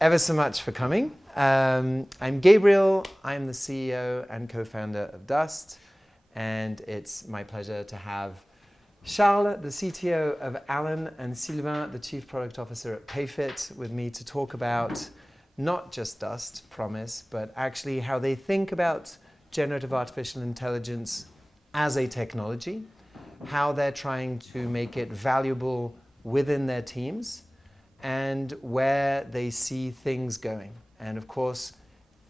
ever so much for coming. I'm Gabriel. I'm the CEO and co-founder of Dust, and it's my pleasure to have Charles, the CTO of Alan, and Sylvain, the Chief Product Officer at Payfit, with me to talk about not just Dust, promise, but actually how they think about generative artificial intelligence as a technology, how they're trying to make it valuable within their teams, and where they see things going. And of course,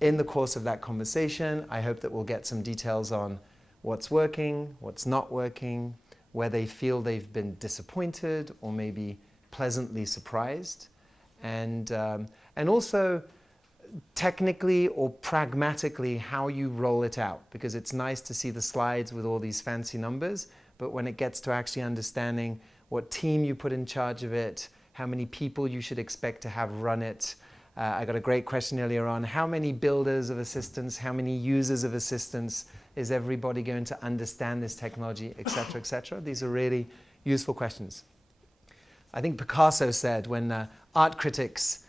in the course of that conversation, I hope that we'll get some details on what's working, what's not working, where they feel they've been disappointed or maybe pleasantly surprised, and also technically or pragmatically how you roll it out, because it's nice to see the slides with all these fancy numbers, but when it gets to actually understanding what team you put in charge of it, how many people you should expect to have run it. I got a great question earlier on, how many builders of assistants, how many users of assistants is everybody going to understand this technology, et cetera, et cetera? These are really useful questions. I think Picasso said when art critics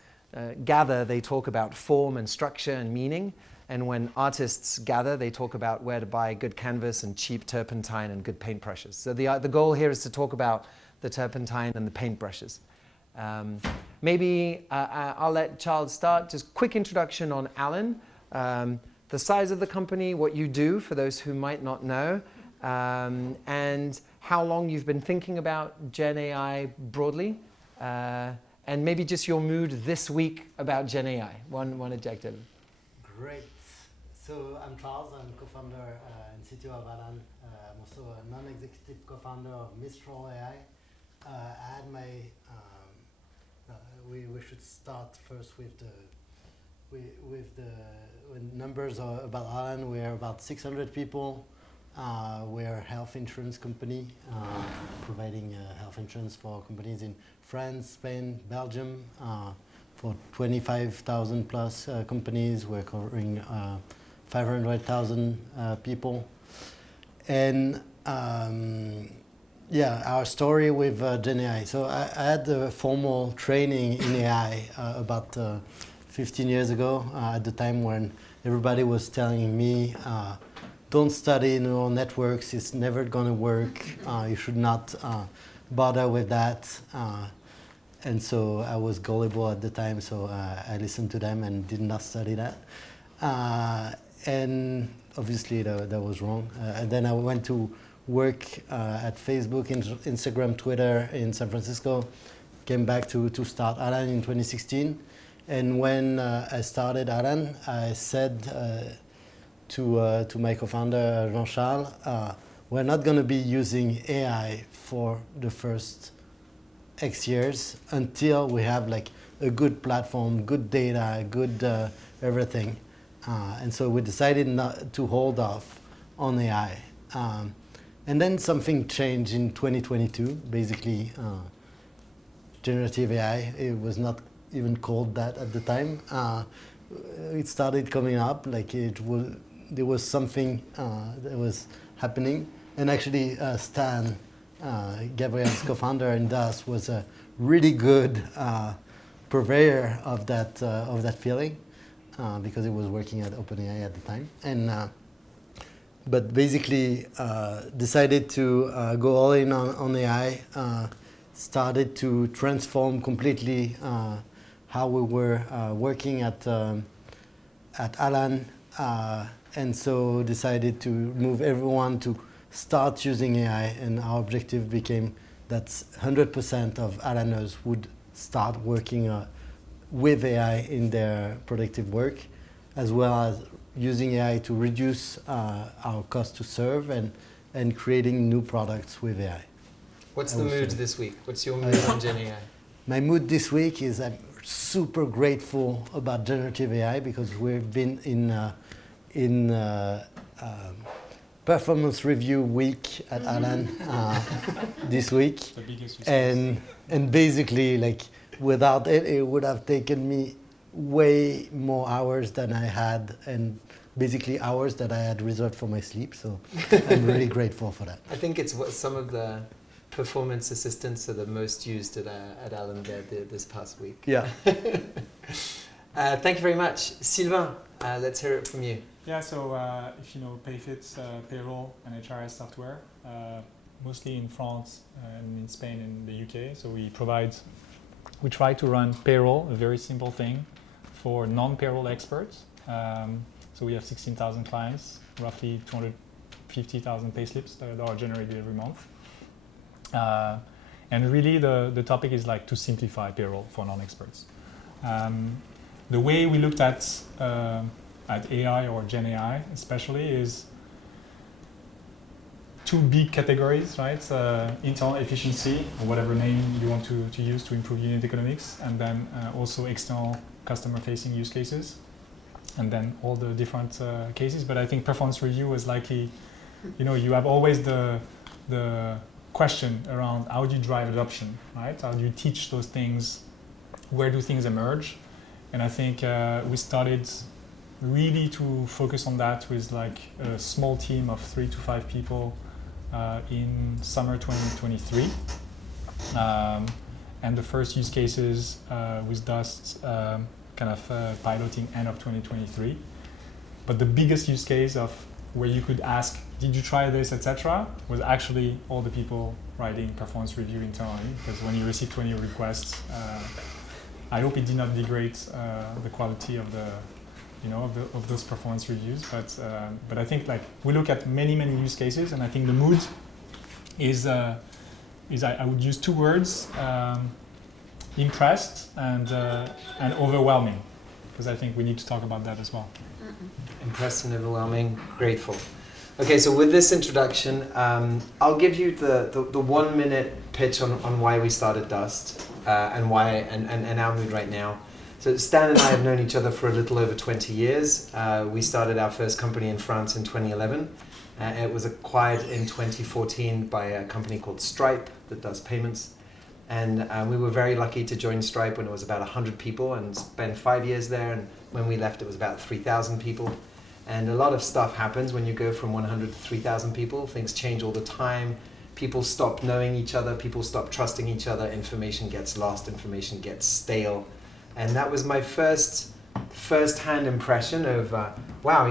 gather, they talk about form and structure and meaning. And when artists gather, they talk about where to buy good canvas and cheap turpentine and good paintbrushes. So the goal here is to talk about the turpentine and the paintbrushes. Maybe I'll let Charles start. Just quick introduction on Alan, the size of the company, what you do for those who might not know, and how long you've been thinking about GenAI broadly. And maybe just your mood this week about GenAI, one adjective. Great. So I'm Charles, I'm co-founder and CTO of Alan. I'm also a non-executive co-founder of Mistral AI. I had my, we should start first with the numbers about Alan. We are about 600 people. We're a health insurance company, providing health insurance for companies in France, Spain, Belgium, for 25,000 plus companies. We're covering 500,000 people. And our story with GenAI. So I had a formal training in AI about 15 years ago, at the time when everybody was telling me, don't study neural networks, it's never going to work, you should not bother with that. And so I was gullible at the time, so I listened to them and did not study that. And obviously that was wrong. And then I went to work at Facebook, Instagram, Twitter in San Francisco, came back to start Alan in 2016. And when I started Alan, I said to my co-founder, Jean-Charles, we're not going to be using AI for the first X years until we have like a good platform, good data, good everything. And so we decided not to hold off on AI. And then something changed in 2022, basically generative AI. It was not even called that at the time. It started coming up, like there was something that was happening. And actually Stan, Gabriel's co-founder in Dust, was a really good purveyor of that feeling because he was working at OpenAI at the time. And but basically decided to go all in on AI, started to transform completely how we were working at Alan, and so decided to move everyone to start using AI, and our objective became that 100% of Alaners would start working with AI in their productive work, as well as using AI to reduce our cost to serve and creating new products with AI. What's the mood this week? What's your mood on GenAI? My mood this week is I'm super grateful about generative AI because we've been in performance review week at Alan this week, and basically like without it, it would have taken me way more hours than I had, and basically hours that I had reserved for my sleep. So I'm really grateful for that. I think it's what some of the performance assistants are the most used at Alan there this past week. Yeah. Thank you very much. Sylvain, let's hear it from you. Yeah, so if you know Payfit's payroll and HRS software, mostly in France and in Spain and the UK. So we try to run payroll, a very simple thing, for non-payroll experts. So we have 16,000 clients, roughly 250,000 payslips that are generated every month. And really the topic is like to simplify payroll for non-experts. The way we looked at AI or GenAI especially is two big categories, right? Internal efficiency, or whatever name you want to use to improve unit economics, and then also external customer-facing use cases, and then all the different cases. But I think performance review is likely, you have always the question around how do you drive adoption, right? How do you teach those things? Where do things emerge? And I think we started really to focus on that with like a small team of 3 to 5 people in summer 2023. And the first use cases with Dust piloting end of 2023. But the biggest use case of where you could ask, did you try this, etc., was actually all the people writing performance review internally. Because when you receive 20 requests, I hope it did not degrade the quality of of those performance reviews. But I think like we look at many use cases, and I think the mood is I would use 2 words: impressed and overwhelming, because I think we need to talk about that as well. Impressed and overwhelming, grateful. Okay, so with this introduction, I'll give you the 1-minute pitch on why we started Dust and why and our mood right now. So Stan and I have known each other for a little over 20 years. We started our first company in France in 2011. It was acquired in 2014 by a company called Stripe that does payments. And we were very lucky to join Stripe when it was about 100 people and spend 5 years there. And when we left, it was about 3,000 people. And a lot of stuff happens when you go from 100 to 3,000 people. Things change all the time. People stop knowing each other. People stop trusting each other. Information gets lost. Information gets stale. And that was my first-hand impression of, wow,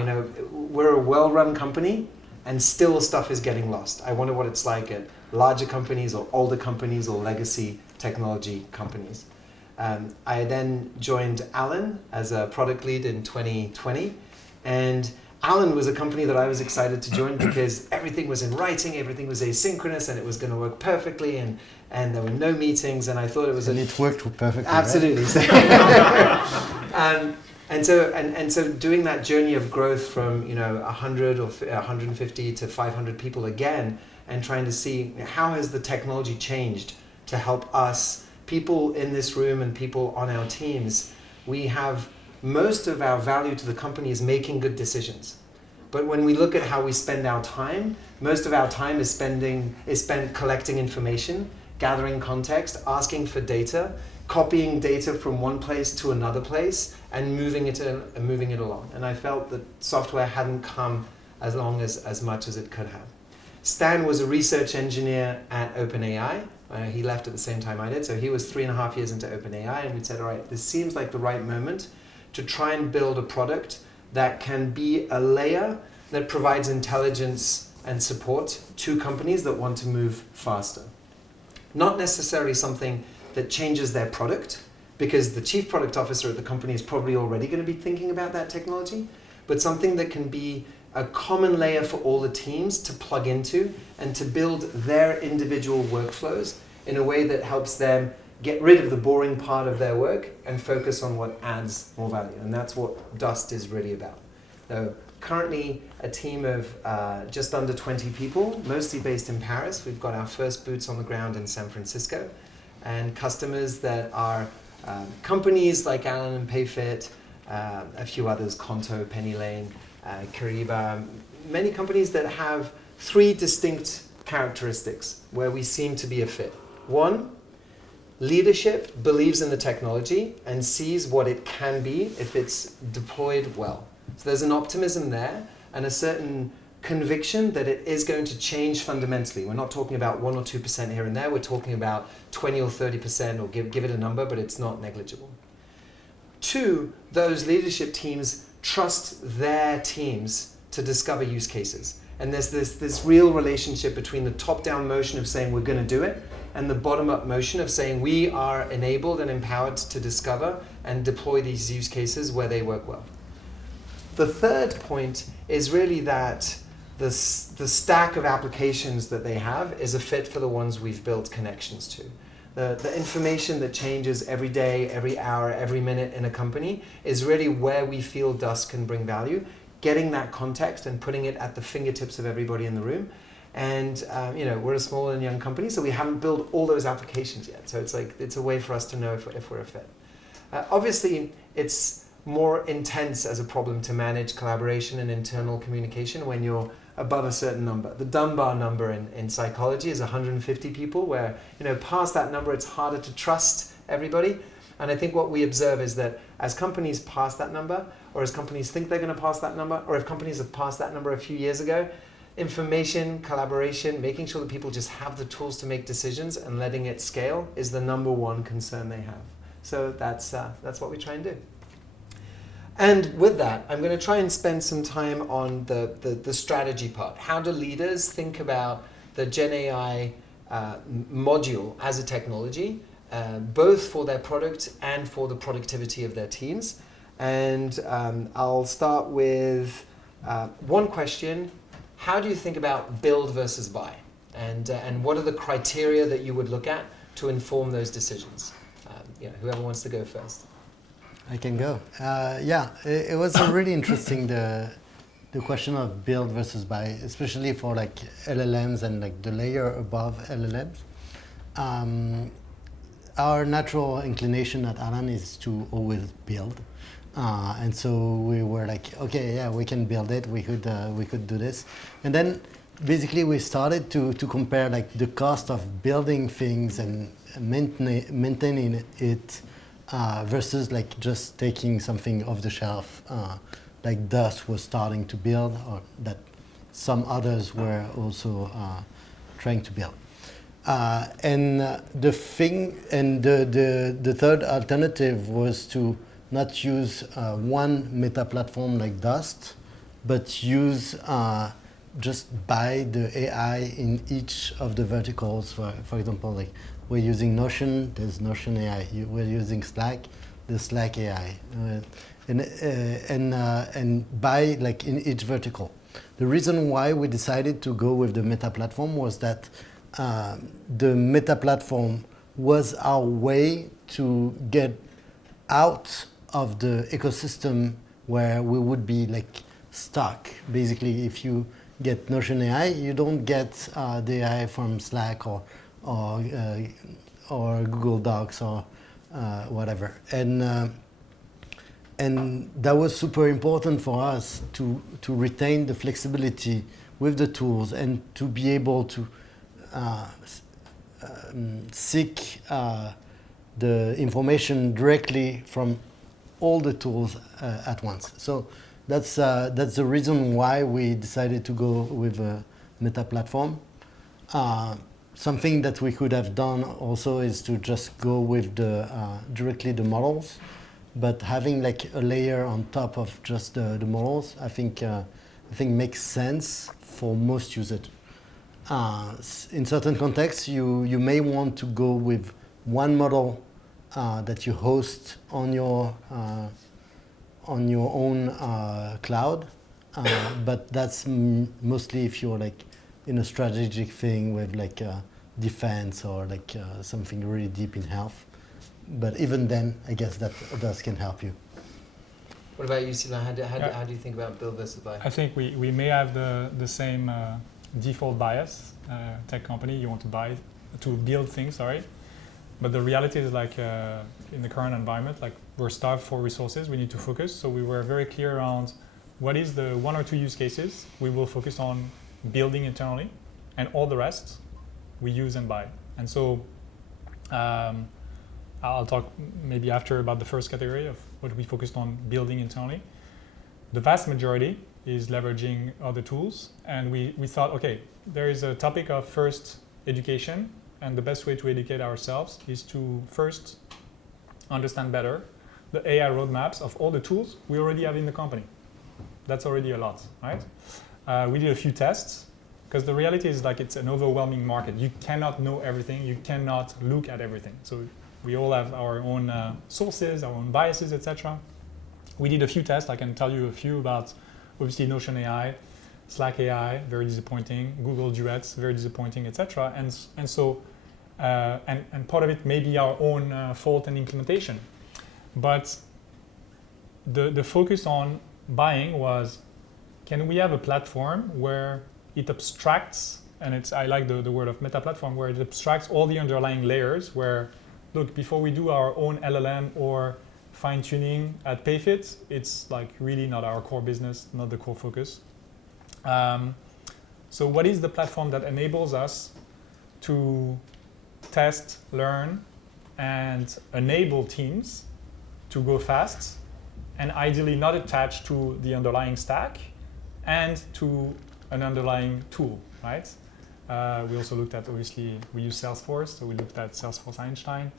we're a well-run company and still stuff is getting lost. I wonder what it's like at larger companies or older companies or legacy technology companies. I then joined Alan as a product lead in 2020. And Alan was a company that I was excited to join because everything was in writing, everything was asynchronous, and it was going to work perfectly, and there were no meetings, and I thought it was... And it worked perfectly, absolutely. Right? And so doing that journey of growth from 100 or 150 to 500 people again, and trying to see how has the technology changed to help us, people in this room and people on our teams. We have most of our value to the company is making good decisions. But when we look at how we spend our time, most of our time is spent collecting information, gathering context, asking for data, copying data from one place to another place, and moving it along. And I felt that software hadn't come as much as it could have. Stan was a research engineer at OpenAI. He left at the same time I did, so he was 3.5 years into OpenAI, and we said, all right, this seems like the right moment to try and build a product that can be a layer that provides intelligence and support to companies that want to move faster. Not necessarily something that changes their product, because the chief product officer at the company is probably already going to be thinking about that technology, but something that can be a common layer for all the teams to plug into and to build their individual workflows in a way that helps them get rid of the boring part of their work and focus on what adds more value. And that's what Dust is really about. So currently a team of just under 20 people, mostly based in Paris. We've got our first boots on the ground in San Francisco, and customers that are companies like Alan and Payfit, a few others, Conto, Penny Lane, Kariba, many companies that have 3 distinct characteristics where we seem to be a fit. 1, leadership believes in the technology and sees what it can be if it's deployed well. So there's an optimism there and a certain conviction that it is going to change fundamentally. We're not talking about 1 or 2% here and there. We're talking about 20 or 30%, or give it a number, but it's not negligible. Two, those leadership teams trust their teams to discover use cases. And there's this real relationship between the top-down motion of saying we're going to do it and the bottom-up motion of saying we are enabled and empowered to discover and deploy these use cases where they work well. The third point is really that the stack of applications that they have is a fit for the ones we've built connections to. The information that changes every day, every hour, every minute in a company is really where we feel Dust can bring value, getting that context and putting it at the fingertips of everybody in the room. And we're a small and young company, so we haven't built all those applications yet. So it's a way for us to know if we're a fit. Obviously, it's more intense as a problem to manage collaboration and internal communication when you're above a certain number. The Dunbar number in psychology is 150 people, where past that number it's harder to trust everybody. And I think what we observe is that as companies pass that number, or as companies think they're going to pass that number, or if companies have passed that number a few years ago, information, collaboration, making sure that people just have the tools to make decisions and letting it scale is the number one concern they have. So that's what we try and do. And with that, I'm going to try and spend some time on the strategy part. How do leaders think about the GenAI module as a technology, both for their product and for the productivity of their teams? And I'll start with one question. How do you think about build versus buy? And what are the criteria that you would look at to inform those decisions? Whoever wants to go first. I can go. It was really interesting, the question of build versus buy, especially for like LLMs and like the layer above LLMs. Our natural inclination at Alan is to always build. And so we were like, okay, yeah, we can build it. We could do this. And then basically we started to compare like the cost of building things and maintaining it versus like just taking something off the shelf, like Dust was starting to build, or that some others were also trying to build. And the third alternative was to not use one meta platform like Dust, but use just buy the AI in each of the verticals. For example, like we're using Notion, there's Notion AI. We're using Slack, there's Slack AI, and buy like in each vertical. The reason why we decided to go with the meta platform was that the meta platform was our way to get out of the ecosystem where we would be like stuck. Basically, if you get Notion AI, you don't get the AI from Slack or Google Docs or whatever. And that was super important for us to retain the flexibility with the tools and to be able to seek the information directly from all the tools at once. So that's the reason why we decided to go with a meta platform. Something that we could have done also is to just go with directly the models, but having like a layer on top of just the models, I think makes sense for most users. In certain contexts, you may want to go with one model that you host on your own cloud, but that's mostly if you're like in a strategic thing with like defense or like something really deep in health. But even then, I guess that can help you. What about you, Sylvain? How do you think about build versus buy? I think we may have the same default bias. Tech company, you want to build things, sorry. But the reality is like in the current environment, like we're starved for resources, we need to focus. So we were very clear around what is the one or two use cases we will focus on building internally, and all the rest we use and buy. And so I'll talk maybe after about the first category of what we focused on building internally. The vast majority is leveraging other tools, and we thought, okay, there is a topic of first education, and the best way to educate ourselves is to first understand better the AI roadmaps of all the tools we already have in the company. That's already a lot, right? We did a few tests, because the reality is like it's an overwhelming market. You cannot know everything. You cannot look at everything. So we all have our own sources, our own biases, etc. We did a few tests. I can tell you a few about, obviously, Notion AI, Slack AI, very disappointing, Google Duets, very disappointing, etc. And so part of it may be our own fault and implementation. But the focus on buying was, can we have a platform where it abstracts, and I like the word of meta platform, where it abstracts all the underlying layers where, look, before we do our own LLM or fine tuning at Payfit, it's like really not our core business, not the core focus. So what is the platform that enables us to test, learn, and enable teams to go fast, and ideally not attached to the underlying stack and to an underlying tool, right? We also looked at, obviously, we use Salesforce, so we looked at Salesforce Einstein.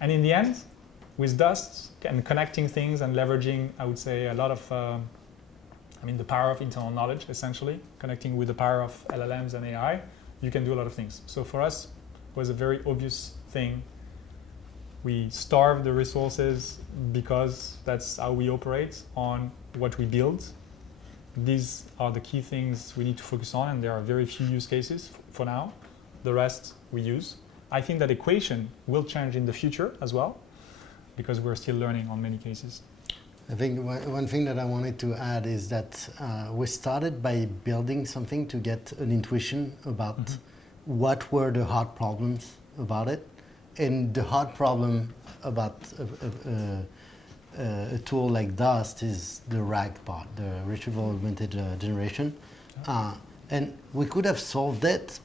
And in the end, with Dust and connecting things and leveraging, I would say, a lot of, the power of internal knowledge, essentially, connecting with the power of LLMs and AI, you can do a lot of things. So for us, it was a very obvious thing. We starve the resources because that's how we operate on what we build. These are the key things we need to focus on, and there are very few use cases for now. The rest we use. I think that equation will change in the future as well, because we're still learning on many cases. I think one thing that I wanted to add is that we started by building something to get an intuition about what were the hard problems about it. And the hard problem about a tool like Dust is the RAG part, the retrieval augmented generation. And we could have solved it,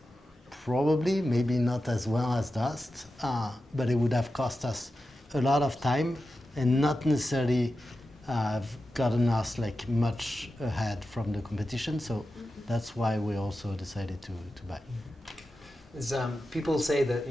probably, maybe not as well as Dust, but it would have cost us a lot of time and not necessarily have gotten us like much ahead from the competition. So that's why we also decided to buy. People say that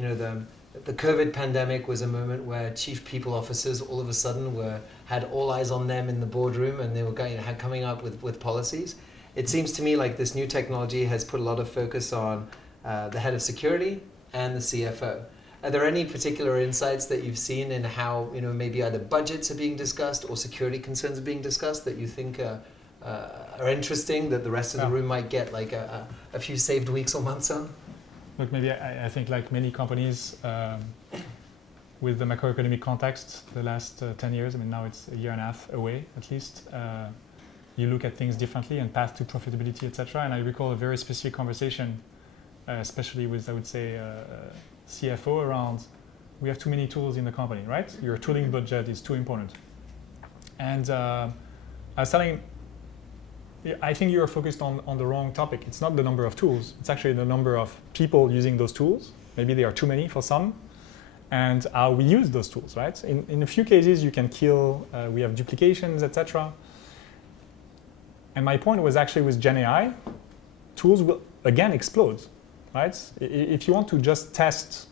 the COVID pandemic was a moment where chief people officers all of a sudden had all eyes on them in the boardroom, and they were coming up with policies. It seems to me like this new technology has put a lot of focus on the head of security and the CFO. Are there any particular insights that you've seen in how maybe either budgets are being discussed or security concerns are being discussed that you think are interesting, that the rest of the room might get like a few saved weeks or months on? Look, maybe I think like many companies with the macroeconomic context, the last 10 years, now it's a year and a half away at least, you look at things differently and path to profitability, etc. And I recall a very specific conversation, especially with, I would say, CFO around, we have too many tools in the company, right? Your tooling budget is too important. And I was telling, I think you're focused on the wrong topic. It's not the number of tools. It's actually the number of people using those tools. Maybe they are too many for some. And how we use those tools, right? In a few cases, you can kill, we have duplications, etc. And my point was actually with GenAI, tools will, again, explode, right? If you want to just test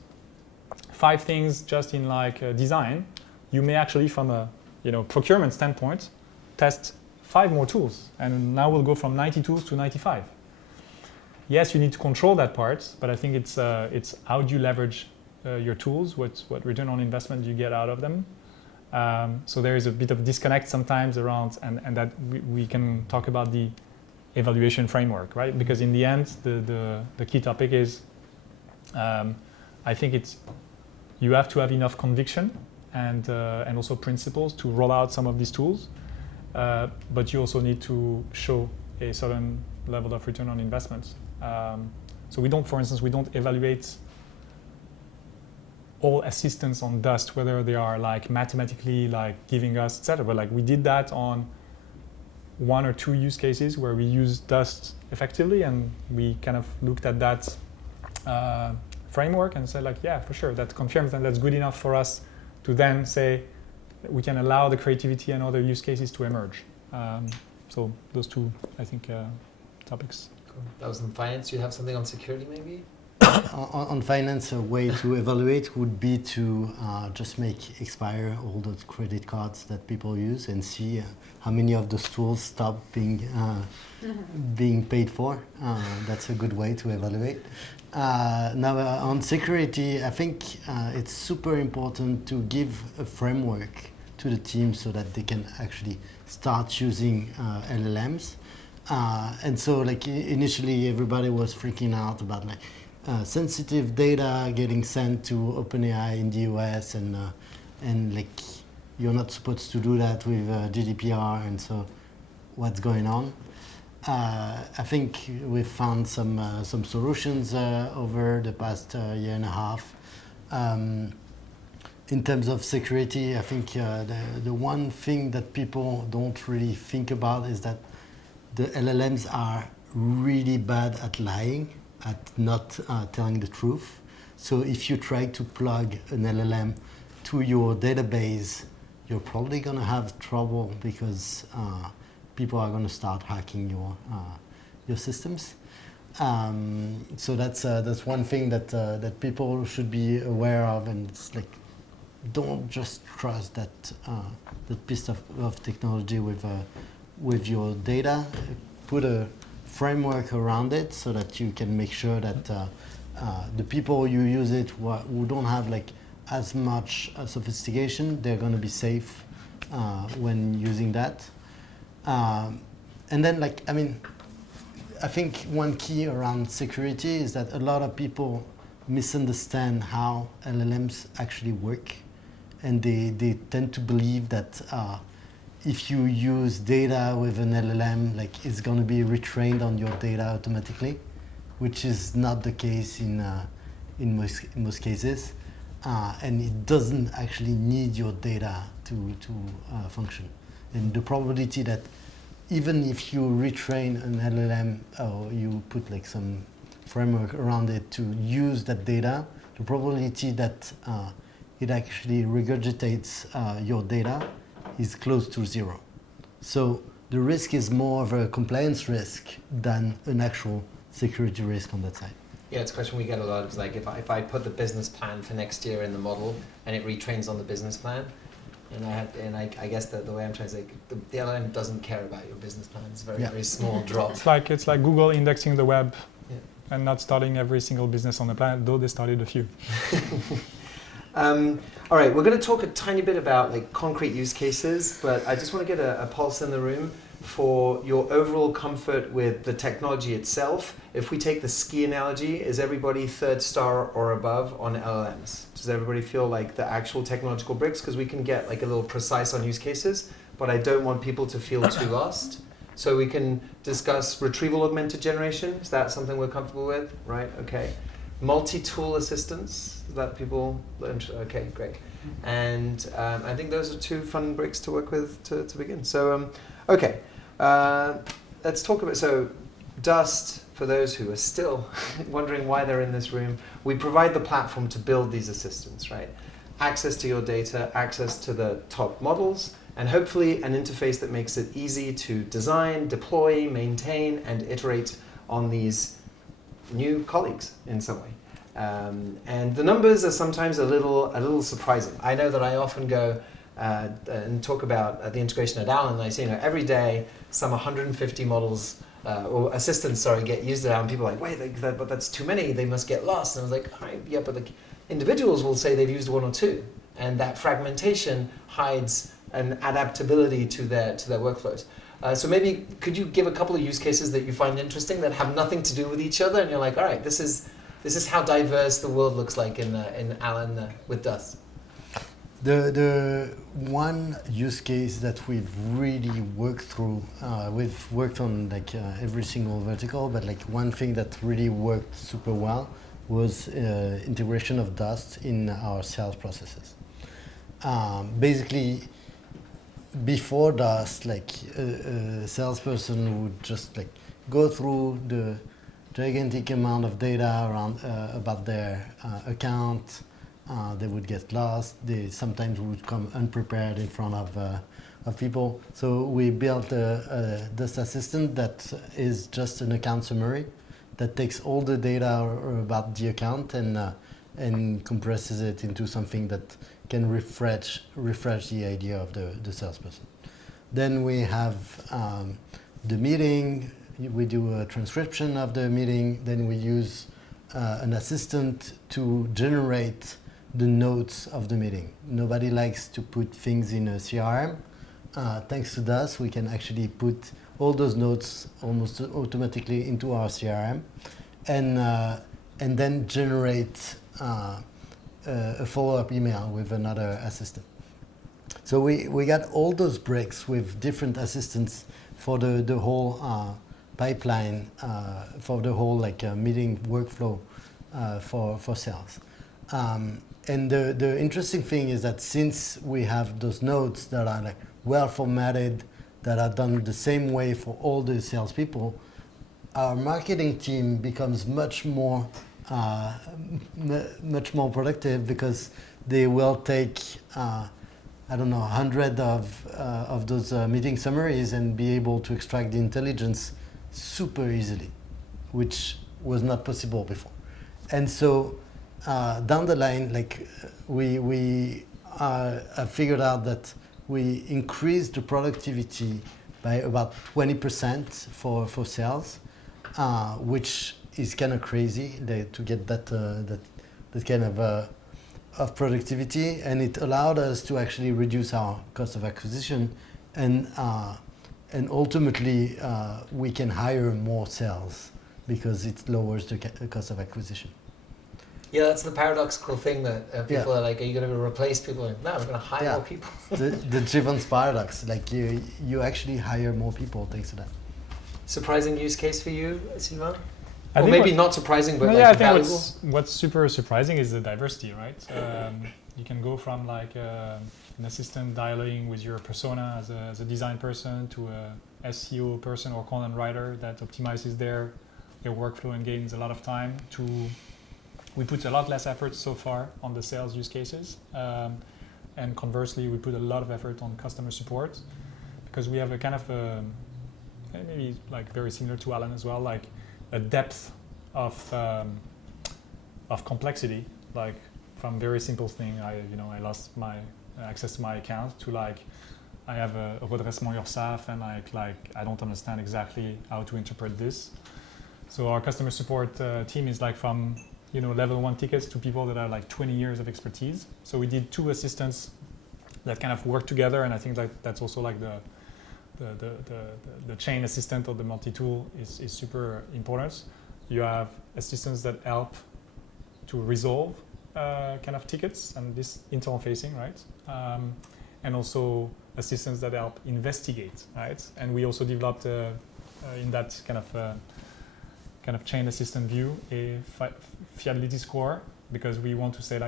5 things just in like design, you may actually, from a procurement standpoint, test 5 more tools, and now we'll go from 90 tools to 95. Yes, you need to control that part, but I think it's how do you leverage your tools, what return on investment you get out of them. So there is a bit of disconnect sometimes around, and that we can talk about the evaluation framework, right? Because in the end, the key topic is, I think you have to have enough conviction and also principles to roll out some of these tools. But you also need to show a certain level of return on investment. So we don't, for instance, evaluate all assistants on Dust, whether they are like mathematically like giving us, etc. But like we did that on 1 or 2 use cases where we used Dust effectively, and we kind of looked at that framework and said like, yeah, for sure, that confirms and that's good enough for us to then say, we can allow the creativity and other use cases to emerge. So those 2, I think, topics. Cool. That was in finance. You have something on security, maybe? on finance, a way to evaluate would be to just make expire all the credit cards that people use and see how many of those tools stop being paid for. That's a good way to evaluate. Now, on security, I think it's super important to give a framework to the team so that they can actually start using LLMs. And so, like, initially, everybody was freaking out about like sensitive data getting sent to OpenAI in the US, and like you're not supposed to do that with GDPR, and so what's going on? I think we've found some solutions over the past year and a half. In terms of security, I think the one thing that people don't really think about is that the LLMs are really bad at lying, at not telling the truth. So if you try to plug an LLM to your database, you're probably going to have trouble because people are going to start hacking your systems. So that's one thing that people should be aware of, and it's like, don't just trust that piece of technology with your data. Put a framework around it so that you can make sure that the people you use it who don't have like as much sophistication, they're going to be safe when using that. And then, like, I mean, I think one key around security is that a lot of people misunderstand how LLMs actually work, and they tend to believe that if you use data with an LLM, like, it's going to be retrained on your data automatically, which is not the case in most cases, and it doesn't actually need your data to function. And the probability that even if you retrain an LLM or you put like some framework around it to use that data, the probability that it actually regurgitates your data is close to zero. So the risk is more of a compliance risk than an actual security risk on that side. Yeah, it's a question we get a lot. It's like if I put the business plan for next year in the model and it retrains on the business plan, and I guess that the way I'm trying to say, the LLM doesn't care about your business plan. It's a very small drop. It's like Google indexing the web and not starting every single business on the planet, though they started a few. All right, we're going to talk a tiny bit about like concrete use cases, but I just want to get a pulse in the room for your overall comfort with the technology itself. If we take the ski analogy, is everybody 3rd star or above on LLMs? Does everybody feel like the actual technological bricks? Because we can get like a little precise on use cases, but I don't want people to feel too lost. So we can discuss retrieval augmented generation. Is that something we're comfortable with? Right, okay. Multi-tool assistance, is that people, okay, great. And I think those are 2 fun bricks to work with to begin. So, okay, let's talk about, so Dust, for those who are still wondering why they're in this room, we provide the platform to build these assistants, right? Access to your data, access to the top models, and hopefully an interface that makes it easy to design, deploy, maintain, and iterate on these new colleagues in some way. And the numbers are sometimes a little surprising. I know that I often go and talk about the integration at Alan, and I say, every day some 150 models or assistants, get used at Alan. People are like, wait, but that's too many. They must get lost. And I was like, all right, yeah, but the individuals will say they've used 1 or 2, and that fragmentation hides an adaptability to their workflows. So maybe could you give a couple of use cases that you find interesting that have nothing to do with each other, and you're like, all right, this is how diverse the world looks like in Alan with Dust. The one use case that we've really worked through, we've worked on like every single vertical, but like one thing that really worked super well was integration of Dust in our sales processes. Basically, before Dust, like a salesperson would just like go through the gigantic amount of data around about their account. They would get lost. They sometimes would come unprepared in front of people. So we built a Dust assistant that is just an account summary that takes all the data about the account and compresses it into something that can refresh the idea of the salesperson. Then we have the meeting. We do a transcription of the meeting. Then we use an assistant to generate the notes of the meeting. Nobody likes to put things in a CRM. Thanks to Dust, we can actually put all those notes almost automatically into our CRM and then generate a follow-up email with another assistant. So we got all those bricks with different assistants for the whole pipeline, for the whole meeting workflow for sales. And the interesting thing is that since we have those notes that are like well formatted, that are done the same way for all the salespeople, our marketing team becomes much more productive because they will take I don't know 100 of those meeting summaries and be able to extract the intelligence super easily, which was not possible before. And so down the line, we have figured out that we increased the productivity by about 20% for sales, which is kind of crazy to get that kind of productivity, and it allowed us to actually reduce our cost of acquisition, and ultimately we can hire more sales because it lowers the cost of acquisition. Yeah, that's the paradoxical thing that people are like, are you going to replace people? No, we're going to hire more people. the Jevons paradox, you actually hire more people thanks to that. Surprising use case for you, Sylvain? I Or think maybe not surprising, but I valuable? think what's super surprising is the diversity, right? You can go from an assistant dialoguing with your persona as a design person to a SEO person or content writer that optimizes their workflow and gains a lot of time to we put a lot less effort so far on the sales use cases, and conversely we put a lot of effort on customer support because we have a kind of maybe very similar to Alan as well, a depth of complexity, from very simple thing. I lost my access to my account to I have a redressement URSAF and I don't understand exactly how to interpret this. So our customer support team is from level 1 tickets to people that are 20 years of expertise. So we did 2 assistants that kind of work together, and I think that's also the chain assistant or the multi-tool is super important. You have assistants that help to resolve kind of tickets and this internal facing, right? And also assistants that help investigate, right? And we also developed in that kind of chain assistant view a fiability score, because we want to say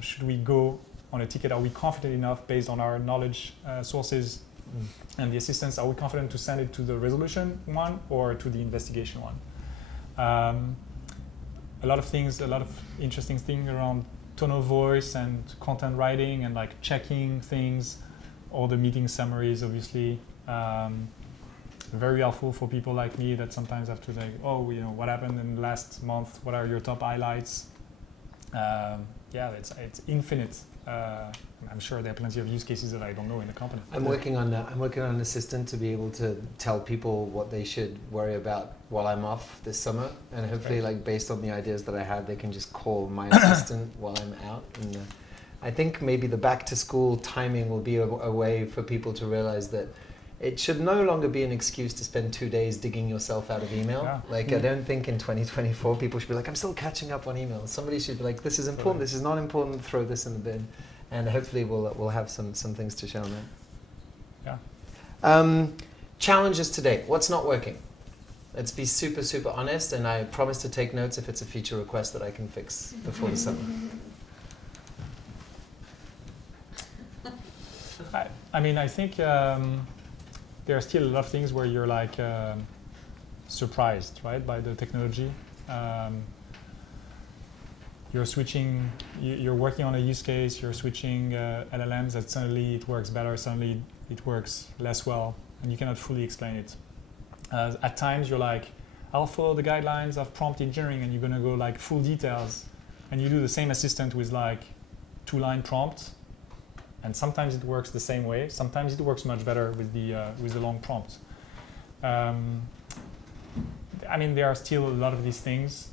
should we go on a ticket? Are we confident enough based on our knowledge sources and the assistants? Are we confident to send it to the resolution one or to the investigation one? A lot of interesting things around tone of voice and content writing and checking things, all the meeting summaries, obviously. Very helpful for people like me that sometimes have to what happened in the last month? What are your top highlights? It's infinite. I'm sure there are plenty of use cases that I don't know in the company. I'm working on an assistant to be able to tell people what they should worry about while I'm off this summer, and hopefully, based on the ideas that I had, they can just call my assistant while I'm out. And I think maybe the back to school timing will be a way for people to realize that it should no longer be an excuse to spend 2 days digging yourself out of email. Yeah. I don't think in 2024 people should be I'm still catching up on emails. Somebody should be this is important, this is not important, throw this in the bin. And hopefully we'll have some things to show on that. Yeah. Challenges today. What's not working? Let's be super, super honest, and I promise to take notes if it's a feature request that I can fix before the summer. I think there are still a lot of things where you're surprised, right, by the technology. You're switching, you're working on a use case, you're switching LLMs, that suddenly it works better, suddenly it works less well, and you cannot fully explain it. At times you're I'll follow the guidelines of prompt engineering, and you're going to go like full details, and you do the same assistant with like 2-line prompt, and sometimes it works the same way. Sometimes it works much better with the long prompt. I mean, there are still a lot of these things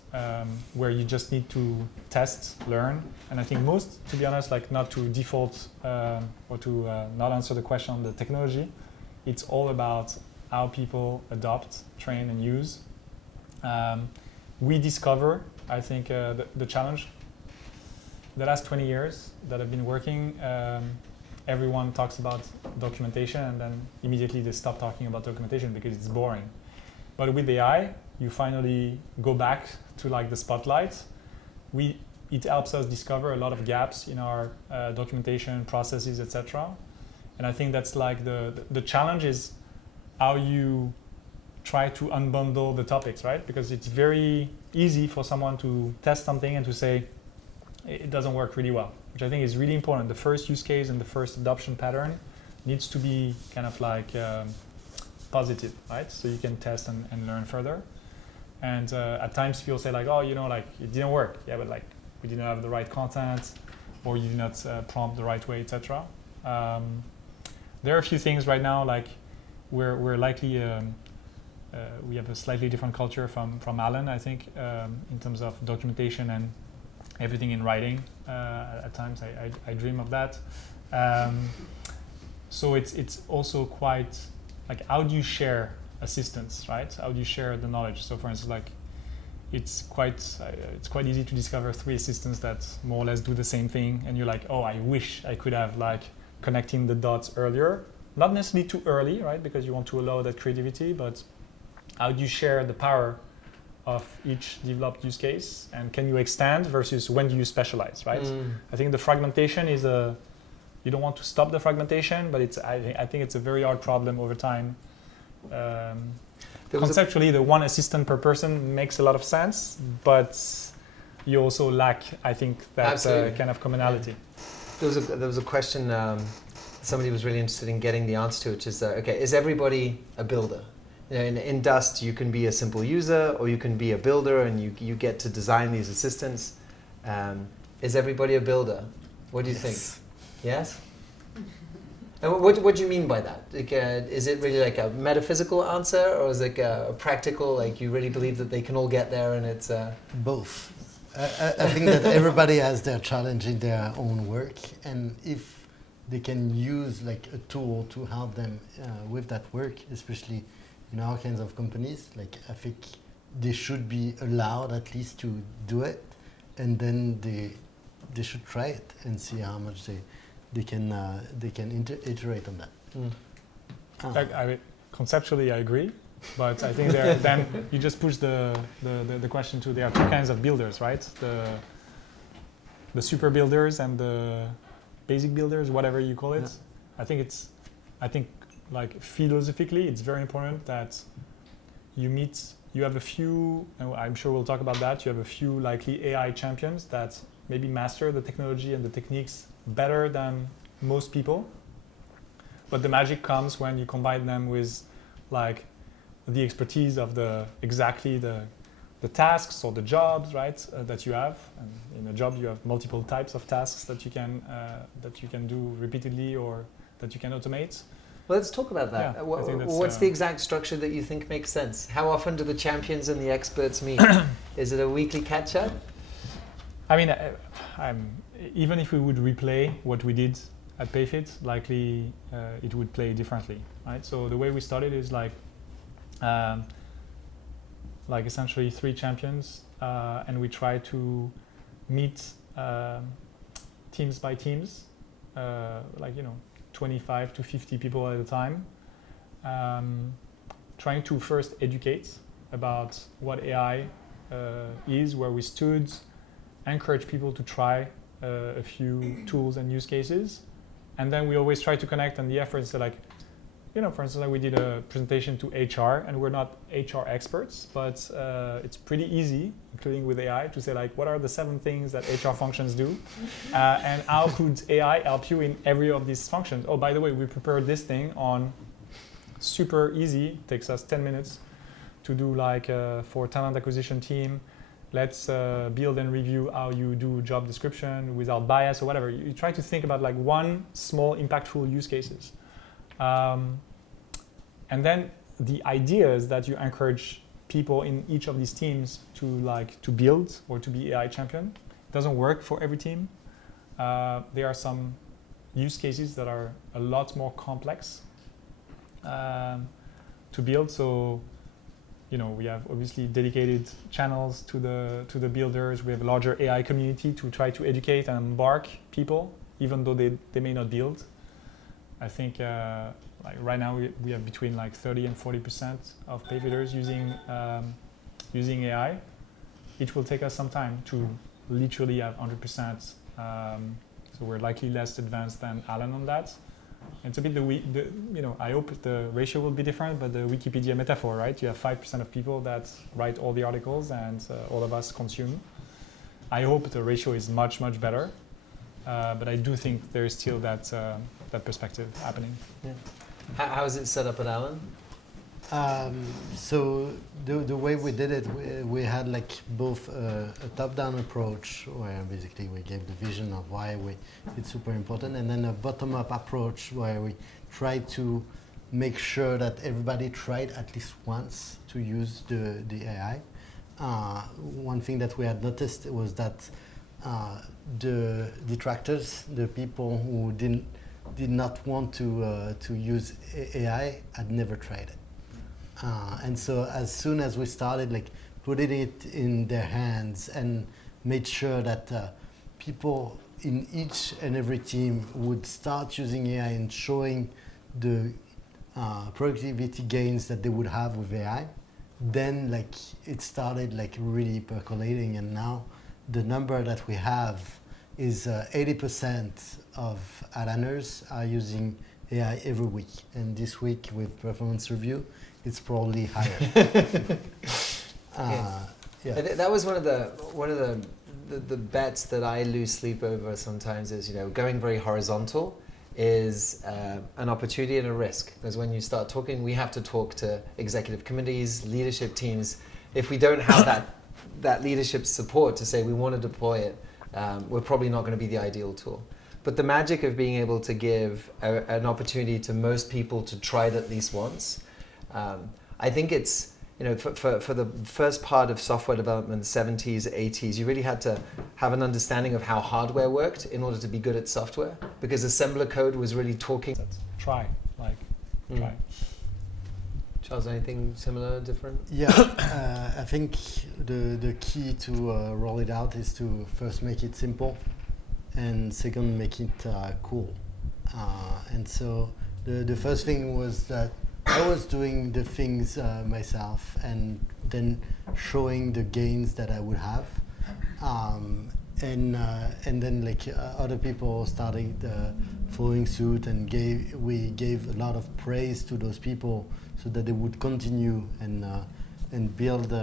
where you just need to test, learn, and I think most, to be honest, like not to default or to not answer the question on the technology. It's all about how people adopt, train, and use. We discover, I think, the challenge. The last 20 years that I've been working, everyone talks about documentation, and then immediately they stop talking about documentation because it's boring. But with AI, you finally go back to like the spotlight. It helps us discover a lot of gaps in our documentation processes, etc. And I think that's like the challenge is how you try to unbundle the topics, right? Because it's very easy for someone to test something and to say it doesn't work really well, which I think is really important. The first use case and the first adoption pattern needs to be kind of like positive, right? So you can test and learn further. And at times people say like, oh, you know, like it didn't work. Yeah, but like we didn't have the right content, or you did not prompt the right way, etc. There are a few things right now, like we're likely, we have a slightly different culture from Alan, I think, in terms of documentation and everything in writing. At times I dream of that. So it's also quite, like, how do you share assistance, right? How do you share the knowledge? So for instance, like it's quite easy to discover 3 assistants that more or less do the same thing, and you're like, oh, I wish I could have like connecting the dots earlier. Not necessarily too early, right? Because you want to allow that creativity, but how do you share the power of each developed use case, and can you extend versus when do you specialize, right? I think the fragmentation is you don't want to stop the fragmentation, but I think it's a very hard problem over time. Conceptually, the one assistant per person makes a lot of sense, but you also lack, I think, that kind of commonality. Yeah. There was a question somebody was really interested in getting the answer to, which is, okay, is everybody a builder? You know, in Dust, you can be a simple user, or you can be a builder, and you get to design these assistants. Is everybody a builder? What do you think? Yes? And what do you mean by that? Like, is it really like a metaphysical answer, or is it a practical, like you really believe that they can all get there and it's... Both. I think that everybody has their challenge in their own work, and if they can use like a tool to help them with that work, especially in our kinds of companies, like I think they should be allowed at least to do it, and then they should try it and see how much they can iterate on that. Conceptually, I agree, but I think then you just push the question to, there are 2 kinds of builders, right? The super builders and the basic builders, whatever you call it. Yeah. I think like philosophically, it's very important that you have a few, and I'm sure we'll talk about that, you have a few likely AI champions that maybe master the technology and the techniques better than most people. But the magic comes when you combine them with like the expertise of the tasks or the jobs, right, that you have. And in a job, you have multiple types of tasks that you can do repeatedly or that you can automate. Well, let's talk about that. Yeah, what's the exact structure that you think makes sense? How often do the champions and the experts meet? Is it a weekly catch-up? I mean, even if we would replay what we did at Payfit, likely it would play differently, right? So the way we started is like essentially 3 champions, and we try to meet teams by teams, 25 to 50 people at a time, trying to first educate about what AI is, where we stood, encourage people to try a few tools and use cases, and then we always try to connect on the efforts that, like, for instance, like we did a presentation to HR, and we're not HR experts, but it's pretty easy, including with AI, to say like, what are the 7 things that HR functions do, and how could AI help you in every of these functions? Oh, by the way, we prepared this thing on super easy, takes us 10 minutes to do like for talent acquisition team, let's build and review how you do job description without bias or whatever. You try to think about like one small impactful use cases. And then the ideas that you encourage people in each of these teams to build or to be AI champion doesn't work for every team. There are some use cases that are a lot more complex to build. So, we have obviously dedicated channels to the builders. We have a larger AI community to try to educate and embark people, even though they may not build. I think like right now we have between like 30 and 40% of Payfitters using AI. It will take us some time to literally have 100%. So we're likely less advanced than Alan on that. It's a bit I hope the ratio will be different, but the Wikipedia metaphor, right? You have 5% of people that write all the articles and all of us consume. I hope the ratio is much, much better. But I do think there is still that perspective happening. Yeah. How is it set up at Alan? So the way we did it, we had like both a top-down approach where basically we gave the vision of why it's super important, and then a bottom-up approach where we tried to make sure that everybody tried at least once to use the AI. One thing that we had noticed was that the detractors, the people who did not want to use AI, had never tried it. And so as soon as we started like putting it in their hands and made sure that people in each and every team would start using AI and showing the productivity gains that they would have with AI, then like it started like really percolating, and now the number that we have is 80% of Alaners are using AI every week, and this week with performance review it's probably higher. Yeah. That was one of the bets that I lose sleep over sometimes is, going very horizontal is an opportunity and a risk. Because when you start talking, we have to talk to executive committees, leadership teams. If we don't have that leadership support to say we want to deploy it, we're probably not going to be the ideal tool. But the magic of being able to give an opportunity to most people to try it at least once, I think it's, for the first part of software development, 70s, 80s, you really had to have an understanding of how hardware worked in order to be good at software, because assembler code was really talking. Try. Charles, anything similar, different? Yeah, I think the key to roll it out is to first make it simple, and second, make it cool. And so the first thing was that I was doing the things myself and then showing the gains that I would have. And then like other people started following suit, and we gave a lot of praise to those people so that they would continue and build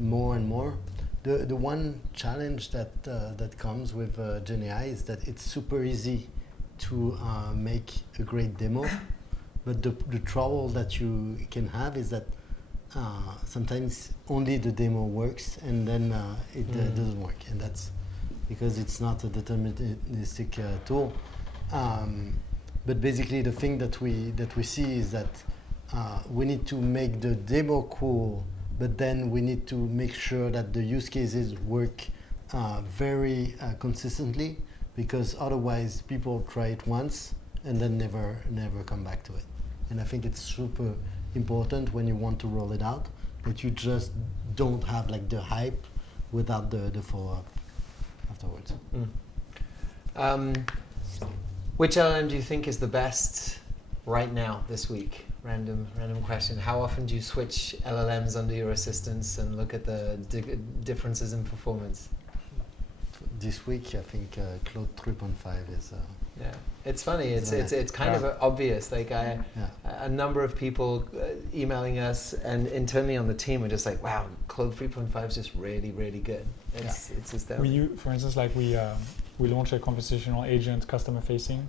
more and more. The one challenge that comes with GenAI is that it's super easy to make a great demo, but the trouble that you can have is that sometimes only the demo works, and then it doesn't work, and that's because it's not a deterministic tool. But basically, the thing that we see is that we need to make the demo cool, but then we need to make sure that the use cases work very consistently, because otherwise people try it once and then never come back to it. And I think it's super important when you want to roll it out, that you just don't have like the hype without the follow-up afterwards. Which LLM do you think is the best right now, this week? Random question. How often do you switch LLMs under your assistance and look at the differences in performance? This week, I think Claude 3.5 is... Yeah, it's funny. It's kind of obvious. Like a number of people emailing us, and internally on the team, are just like, "Wow, Claude 3.5 is just really, really good." It's just there. For instance, like we launched a conversational agent customer facing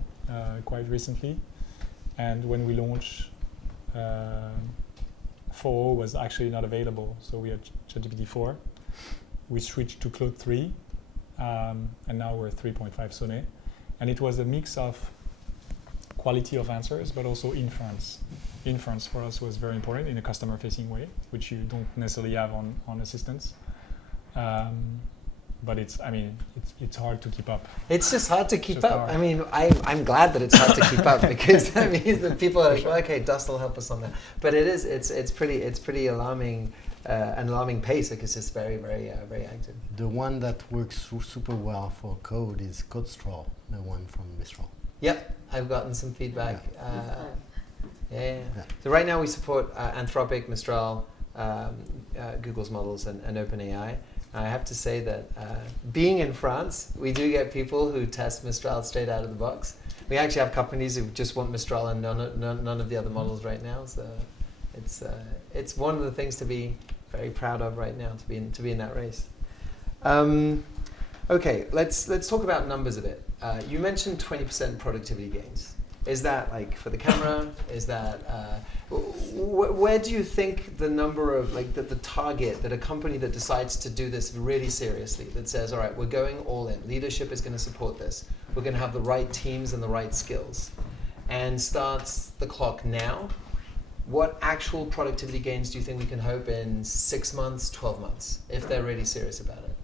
quite recently, and when we launch 4.0 was actually not available. So we had ChatGPT 4. We switched to Claude 3, and now we're 3.5 Sonnet. And it was a mix of quality of answers, but also inference. Inference for us was very important in a customer-facing way, which you don't necessarily have on assistants. But it's hard to keep up. It's just hard to keep Just up. hard. I mean, I'm glad that it's hard to keep up because that means that people are like, well, okay, Dust will help us on that. But it's pretty alarming, an alarming pace because it's very active. The one that works super well for code is CodeStraw, the one from Mistral. Yep, I've gotten some feedback. Yeah. So right now we support Anthropic, Mistral, Google's models, and OpenAI. I have to say that being in France, we do get people who test Mistral straight out of the box. We actually have companies who just want Mistral and none of the other models right now. So it's one of the things to be very proud of right now, to be in that race. Okay, let's talk about numbers a bit. You mentioned 20% productivity gains. Is that like for the camera? Is that where do you think the number of like the target that a company that decides to do this really seriously, that says, all right, we're going all in, leadership is going to support this, we're going to have the right teams and the right skills, and starts the clock now? What actual productivity gains do you think we can hope in 6 months, 12 months, if they're really serious about it?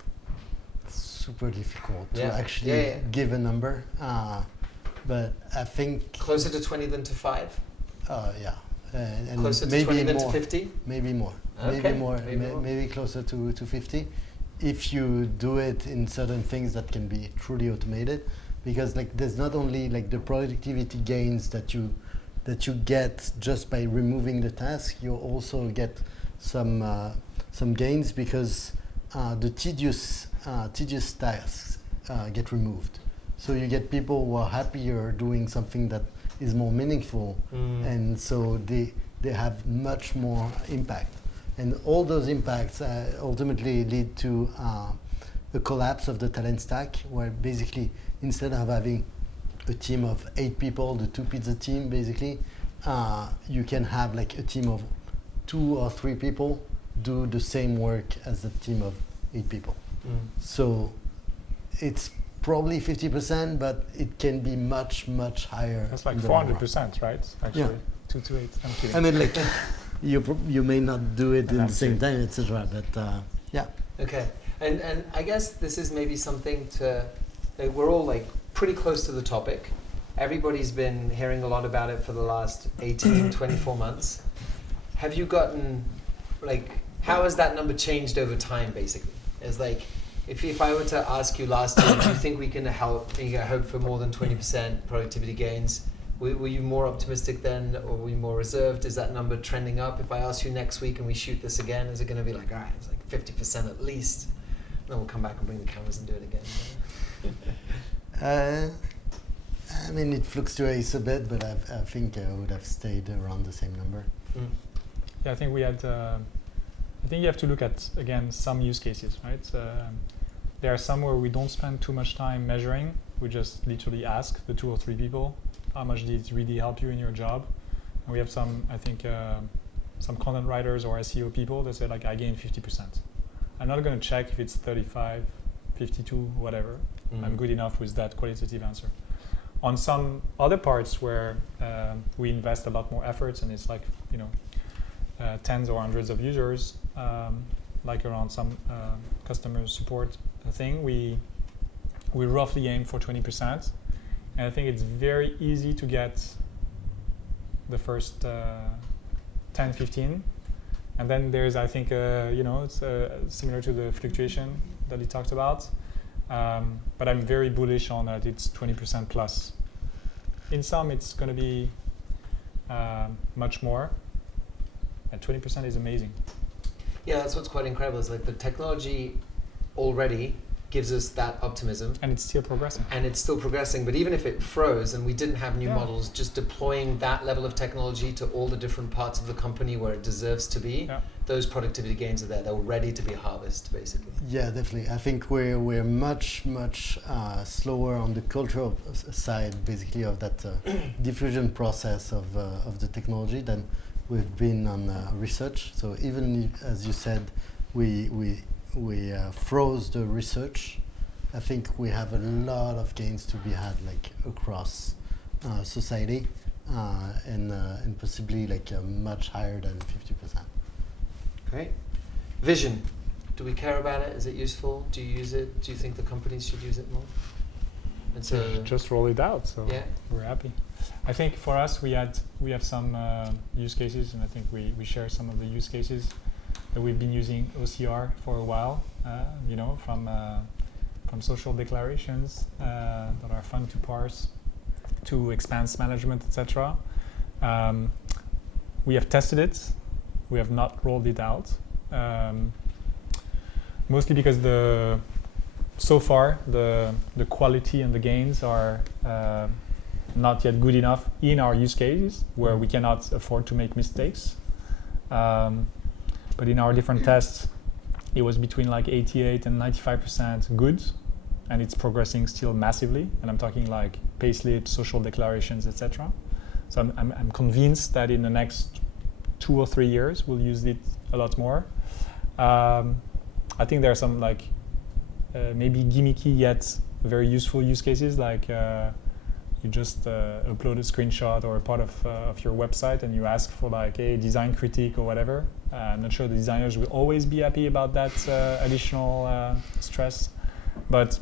Super difficult to Yeah. actually give a number. But I think Closer to 20 than to 5? yeah, and Closer to maybe 20 than more. to 50? Maybe more. Okay, Maybe more. maybe more. Maybe closer to 50. If you do it in certain things that can be truly automated, because like there's not only like the productivity gains that you get just by removing the task, you also get some gains because the tedious tasks get removed. So you get people who are happier doing something that is more meaningful, and so they have much more impact. And all those impacts ultimately lead to the collapse of the talent stack, where basically instead of having a team of 8 people, the 2 pizza team basically, you can have like a team of 2 or 3 people do the same work as the team of 8 people. So it's probably 50%, but it can be much higher. That's like in the long run. 400%, right? Actually, Yeah. 2 to 8. I'm kidding. I mean, like you may not do it in the That's same it. time, etc. But yeah. Okay, and I guess this is maybe something to, like, we're all like pretty close to the topic. Everybody's been hearing a lot about it for the last 18, 24 months. Have you gotten, like, how has that number changed over time, basically? It's like, if I were to ask you last year, do you think we can hope for more than 20% productivity gains? Were you more optimistic then, or were you more reserved? Is that number trending up? If I ask you next week and we shoot this again, is it going to be like, all right, it's like 50% at least? Then we'll come back and bring the cameras and do it again. I mean, it fluctuates a bit, but I think I would have stayed around the same number. Yeah, I think we had. I think you have to look at again some use cases, right? There are some where we don't spend too much time measuring. We just literally ask the 2 or 3 people, how much did it really help you in your job? And we have some, I think, some content writers or SEO people that say like, I gained 50%. I'm not going to check if it's 35, 52, whatever. I'm good enough with that qualitative answer. On some other parts where we invest a lot more efforts and it's like, tens or hundreds of users, like around some customer support thing, we roughly aim for 20%. And I think it's very easy to get the first 10, 15. And then there's, I think, it's similar to the fluctuation that he talked about. But I'm very bullish on that it's 20% plus. In some, it's going to be much more. And 20% is amazing. Yeah, that's what's quite incredible. Is like the technology already gives us that optimism. And it's still progressing. And it's still progressing, but even if it froze and we didn't have new models, just deploying that level of technology to all the different parts of the company where it deserves to be, those productivity gains are there. They're ready to be harvested, basically. Yeah, definitely. I think we're much slower on the cultural side, basically, of that diffusion process of the technology than we've been on research. So even if, as you said, we froze the research, I think we have a lot of gains to be had, like across society, and possibly like much higher than 50%. Great. Vision. Do we care about it? Is it useful? Do you use it? Do you think the companies should use it more? And so just roll it out. So yeah, we're happy. I think for us, we have some use cases, and I think we share some of the use cases that we've been using OCR for a while. From social declarations that are fun to parse, to expense management, etc. We have tested it. We have not rolled it out. Mostly because so far the quality and the gains are not yet good enough in our use cases where we cannot afford to make mistakes. But in our different tests, it was between like 88 and 95% good, and it's progressing still massively. And I'm talking like payslips, social declarations, etc. So I'm convinced that in the next 2 or 3 years we'll use it a lot more. I think there are some like maybe gimmicky yet very useful use cases, like you just upload a screenshot or a part of your website and you ask for like a design critique or whatever. I'm not sure the designers will always be happy about that additional stress, but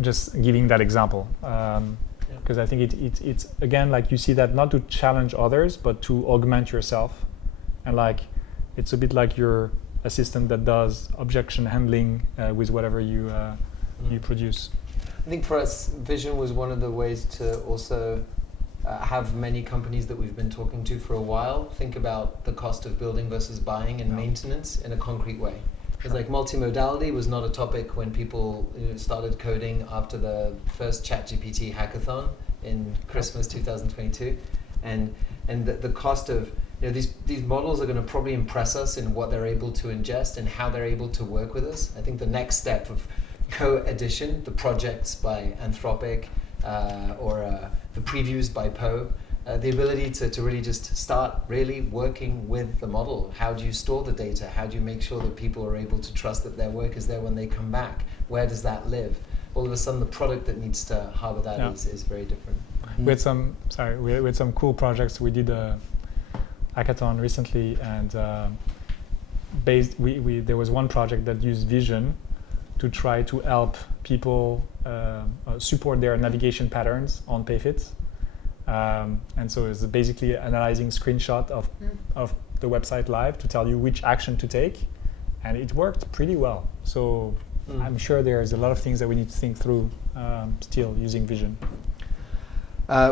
just giving that example, because I think it's again, like you see that not to challenge others but to augment yourself, and like it's a bit like your assistant that does objection handling with whatever you produce. I think for us, vision was one of the ways to also have many companies that we've been talking to for a while think about the cost of building versus buying and maintenance in a concrete way. Because like multimodality was not a topic when people started coding after the first ChatGPT hackathon in Christmas 2022, and the cost of these models are going to probably impress us in what they're able to ingest and how they're able to work with us. I think the next step of co-edition, the projects by Anthropic or the previews by Poe, the ability to really just start really working with the model. How do you store the data? How do you make sure that people are able to trust that their work is there when they come back? Where does that live? All of a sudden, the product that needs to harbor that is very different. We had some cool projects. We did a hackathon recently, and there was one project that used vision to try to help people support their navigation patterns on Payfit. And so it's basically analyzing screenshot of the website live to tell you which action to take, and it worked pretty well. So I'm sure there's a lot of things that we need to think through still using vision.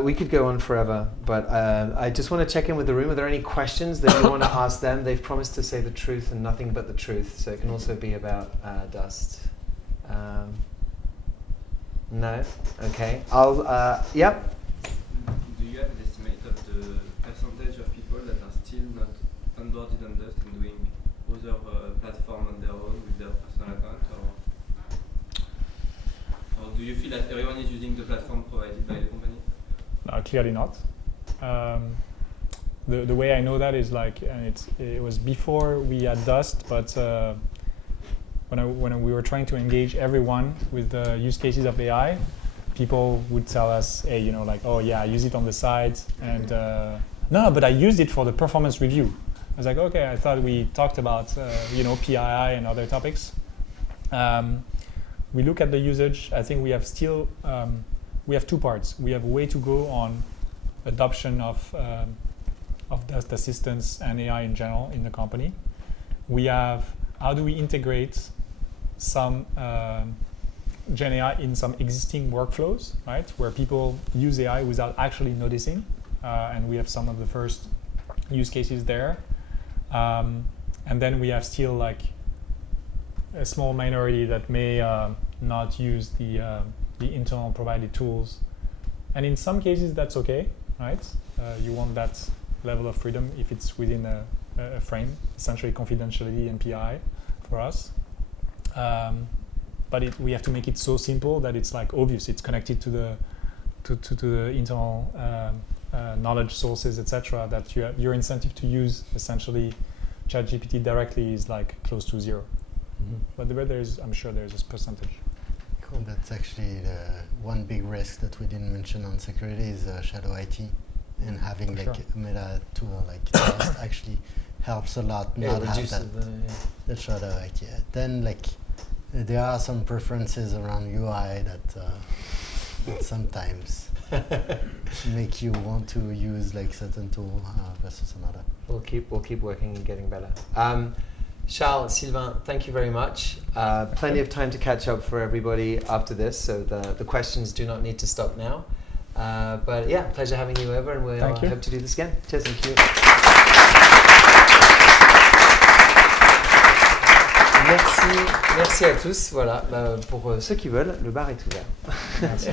We could go on forever, but I just want to check in with the room. Are there any questions that you want to ask them? They've promised to say the truth and nothing but the truth, so it can also be about Dust. No? Okay. Yep. Do you have an estimate of the percentage of people that are still not onboarded on Dust and doing other platform on their own with their personal account, or do you feel that everyone is using the platform provided by the company? Clearly not. The way I know that is like, and it was before we had Dust, but when we were trying to engage everyone with the use cases of AI, people would tell us, hey, like, oh yeah, I use it on the side, and no, but I used it for the performance review. I was like, okay, I thought we talked about PII and other topics. We look at the usage. I think we have still we have two parts. We have a way to go on adoption of Dust assistants and AI in general in the company. We have how do we integrate some GenAI in some existing workflows, right, where people use AI without actually noticing, and we have some of the first use cases there. And then we have still like a small minority that may not use the internal provided tools. And in some cases, that's okay, right? You want that level of freedom if it's within a frame, essentially confidentiality and PI for us. But we have to make it so simple that it's like obvious. It's connected to the internal knowledge sources, etc. That your incentive to use essentially ChatGPT directly is like close to zero. But I'm sure there's this percentage. Cool. That's actually the one big risk that we didn't mention on security is shadow IT, and having like a meta tool like Dust actually helps a lot. Not have that shadow IT. Then like there are some preferences around UI that sometimes make you want to use like certain tool versus another. We'll keep working and getting better. Charles, Sylvain, thank you very much. Plenty of time to catch up for everybody after this, so the questions do not need to stop now. But yeah, pleasure having you over, and we'll hope to do this again. Cheers. Thank you. Merci à tous. Voilà, pour ceux qui veulent, le bar est ouvert. Merci.